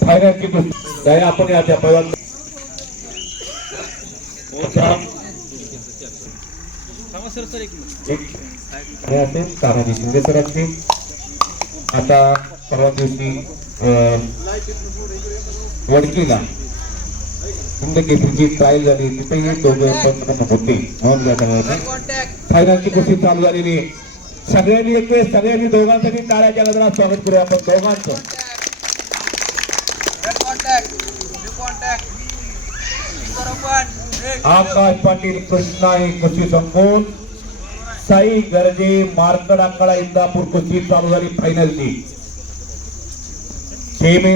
फायनलची कुस्ती आपण याच्या पहिल्यांदा तानाजी शिंदे सरांची आता परवा दिवशी वडकीला हिंद केसरीची ट्रायल झाली तिथेही दोघे होते म्हणून फायनलची कुस्ती चालू झालेली आहे. सगळ्यांनी एक वेळेस सगळ्यांनी दोघांसाठी टाळ्याच्या गजरात स्वागत करूया आपण दोघांचं. आकाश पाटील कृष्णा ही कुस्ती संपवून साई गर्जे मार्कड आखाडा इंदापूर कुस्ती चालू झाली फायनलची.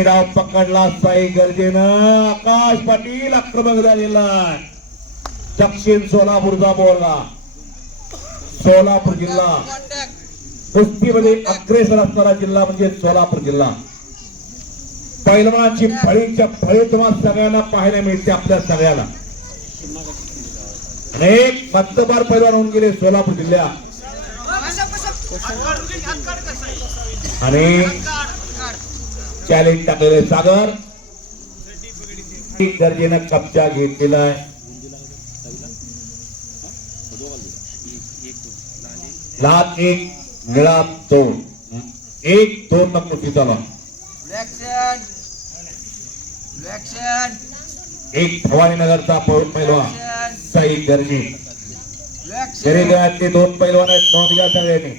डाव पकडला साई गर्जेनं. आकाश पाटील आक्रमक झालेला. दक्षिण सोलापूरचा बोलगा. सोलापूर जिल्हा कुस्तीमध्ये अग्रेसर असणारा जिल्हा म्हणजे सोलापूर जिल्हा. पैलवानाची फळीच्या फळी तुम्हाला सगळ्यांना पाहायला मिळते. आपल्या सगळ्याला अनेक मतदार पैलवान होऊन गेले सोलापूर जिल्ह्यात आणि चॅलेंज टाकलेले सागर गरजेनं कब्जा घेतलेला आहे. लाख एक निळा 2 1-2 कुस्ती चालू. एक भवानीनगरचा पैलवान साई गर्जे. शरीरातले 2 पैलवान आहेत नोंद घ्या सगळ्यांनी.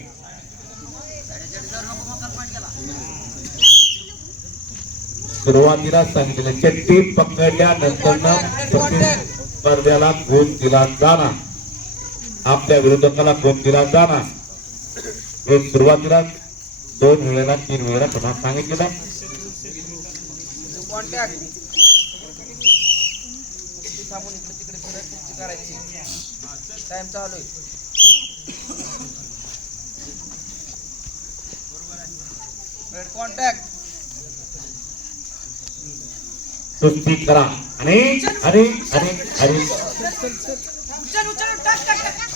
सुरुवातीला सांगितले चट्टी पकडल्यानंतर स्पर्धेला गुण दिला जाणार. आपल्या विरोधकाला गुण दिला जाणार. हे सुरुवातीला 2 वेळेला 3 वेळेला पुन्हा सांगितलेलं. कुस्ती करा आणि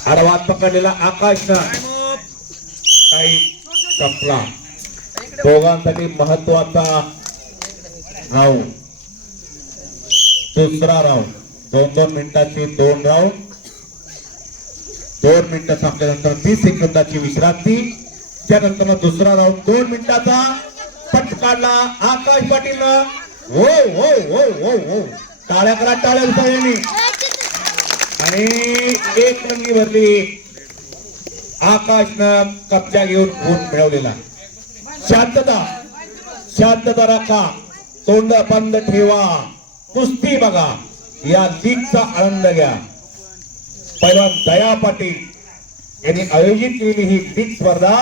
आडवा पकडलेला आकाशनं काही संपला. दोघांसाठी महत्वाचा राऊंड. दुसरा राऊंड 2-2 मिनिटाची 2 राऊंड. 2 मिनिटं संपल्यानंतर 30 सेकंदाची विश्रांती. त्यानंतर दुसरा राऊंड 2 मिनिटाचा. पट काढला आकाश पाटीलनं. हो हो हो हो हो टाळ्या करा टाळ्या सगळ्यांनी. आणि एक रंगी भरली. आकाशनं कब्जा घेऊन गुण मिळवलेला. शांतता राखा. तोंड बंद ठेवा. कुस्ती बघा. या लीगचा आनंद घ्या. पहिला दया पाटील यांनी आयोजित केलेली ही लीग स्पर्धा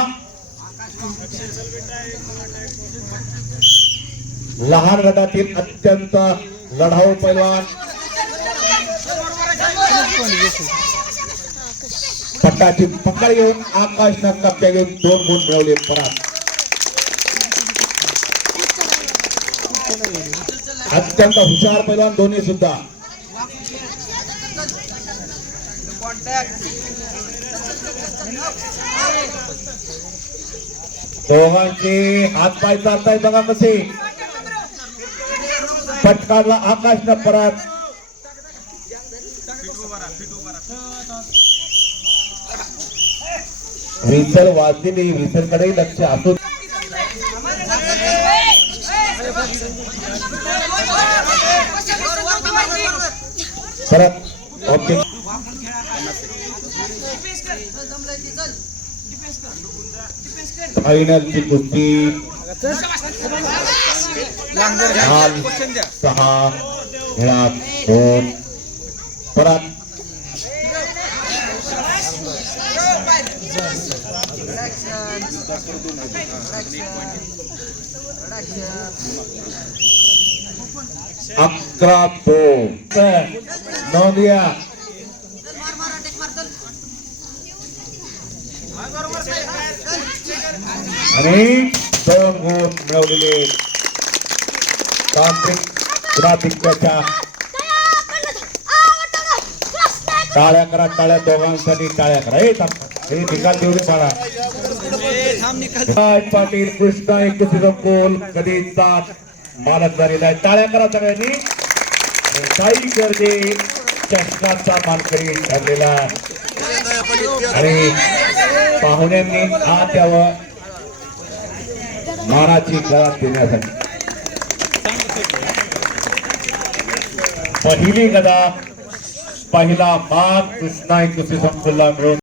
लहान गटातील अत्यंत लढाऊ पैलवान पट्टाची पकड घेऊन आकाशनं कब्जा घेऊन 2 गुण मिळवले. परत अत्यंत हुशार पैलवान दोन्ही सुद्धा. दोघांचे हात पाय चालताय बघा कसे. पट काढला आकाशनं परत. विसर वाजलेली. विसरकडे लक्ष असू. परत ओके. फायनलची कुस्ती 6 निळा 2. परत अकरा 2 नोंदिया. आणि 2 गुण मिळवलेले तांत्रिक गुणाधिक्याच्या. टाळ्या करा टाळ्या. दोघांसाठी टाळ्या करा. हे निकाल देऊ दे मला. राज पाटील कृष्णा एक कुस्ती संकुल कधीचा मालक झालेला आहे. टाळ्या करा सगळ्यांनी. साई गर्जे चषकाचा मानकरी ठरलेला आणि पाहुण्यांनी आज त्यावर मानाची गळा देण्यासाठी पहिली गदा पहिला मान कृष्णा एक कुस्ती संकुलला मिळून